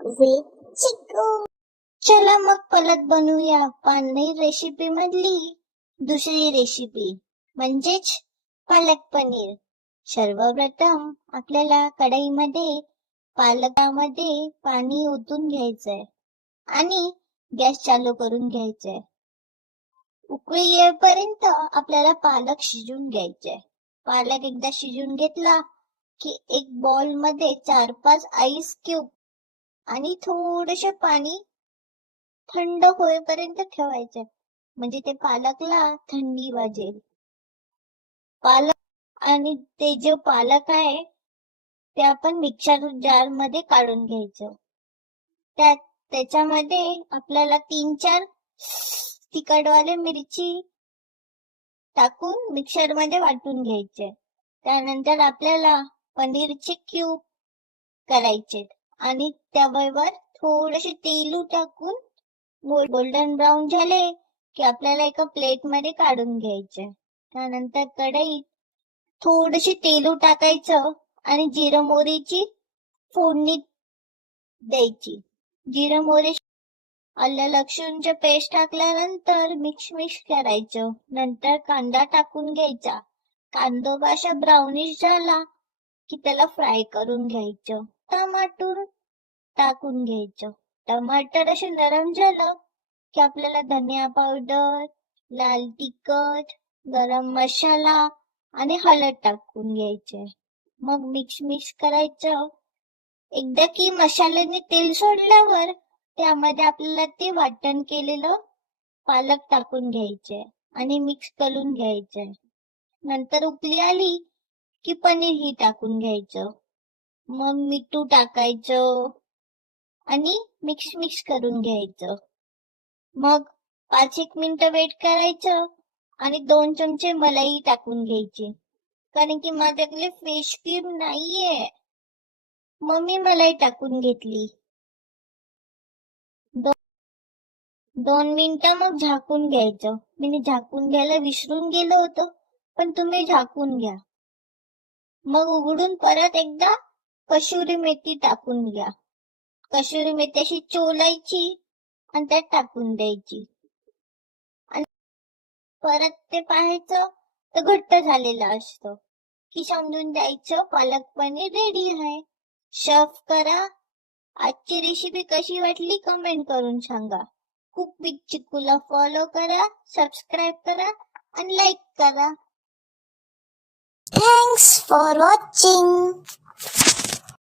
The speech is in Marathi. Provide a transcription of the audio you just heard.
चिकू. चला मग पलट बनवूया पनीर रेसिपी मधली दुसरी रेसिपी म्हणजेच पालक पनीर. सर्वप्रथम आपल्याला कढईमध्ये पालकामध्ये पाणी ओतून घ्यायचंय आणि गॅस चालू करून घ्यायचंय. उकळी येईपर्यंत आपल्याला पालक शिजून घ्यायचे. पालक एकदा शिजून घेतला की एक बाउल मध्ये 4-5 आईस क्यूब आणि थोडेसे पाणी थंड होईपर्यंत ठेवायचे, म्हणजे ते पालकला थंडी वाजेल. पालक आणि ते जे पालक आहे ते आपण मिक्सर जार मध्ये काढून घ्यायचं. त्याच्यामध्ये आपल्याला 3-4 तिखटवाले मिरची टाकून मिक्सर मध्ये वाटून घ्यायचे. त्यानंतर आपल्याला पनीरचे क्यूब करायचे आणि त्याबरोबर थोडेसे तेल टाकून गोल्डन ब्राऊन झाले की आपल्याला एका प्लेट मध्ये काढून घ्यायचे. त्यानंतर कढईत थोडेसे तेल टाकायचं आणि जिरं मोहरीची फोडणी द्यायची. जिरं मोहरी आलं लसूणची पेस्ट टाकल्यानंतर मिक्स करायचं. नंतर कांदा टाकून घ्यायचा. कांदा असा ब्राउनिश झाला की त्याला फ्राय करून घ्यायचं. टमाटर टाकून घ्यायचं. टमाटर असे नरम झालं की आपल्याला धनिया पावडर, लाल तिखट, गरम मसाला आणि हळद टाकून घ्यायचे. मग मिक्स करायचं. एकदा की मसाल्याने तेल सोडल्यावर त्यामध्ये आपल्याला ते वाटण केलेलं पालक टाकून घ्यायचे आणि मिक्स करून घ्यायचे. नंतर उकळी आली की पनीर ही टाकून घ्यायचं. मग मिठू टाकायचं आणि मिक्स करून घ्यायचं. मग 5-1 मिनिटं वेट करायचं आणि 2 चमचे मलाई टाकून घ्यायची, कारण की माझ्याकडे फ्रेश क्रीम नाहीये. मग मी मलाई टाकून घेतली. 2 मिनिटं मग झाकून घ्यायचं. मी झाकून घ्यायला विसरून गेलो होतो, पण तुम्ही झाकून घ्या. मग उघडून परत एकदा कसुरी मेथी टाकून घ्या. कसुरी मेथी अशी चोलायची आणि त्यात टाकून द्यायची आणि परत ते पाहायचं तर घट्ट झालेलं असतं की समजून द्यायचं पालक पनीर रेडी आहे. सर्व करा. आजची रेसिपी कशी वाटली कमेंट करून सांगा. कुक विथ चिकूला फॉलो करा, सबस्क्राईब करा आणि लाईक करा. Thanks for watching.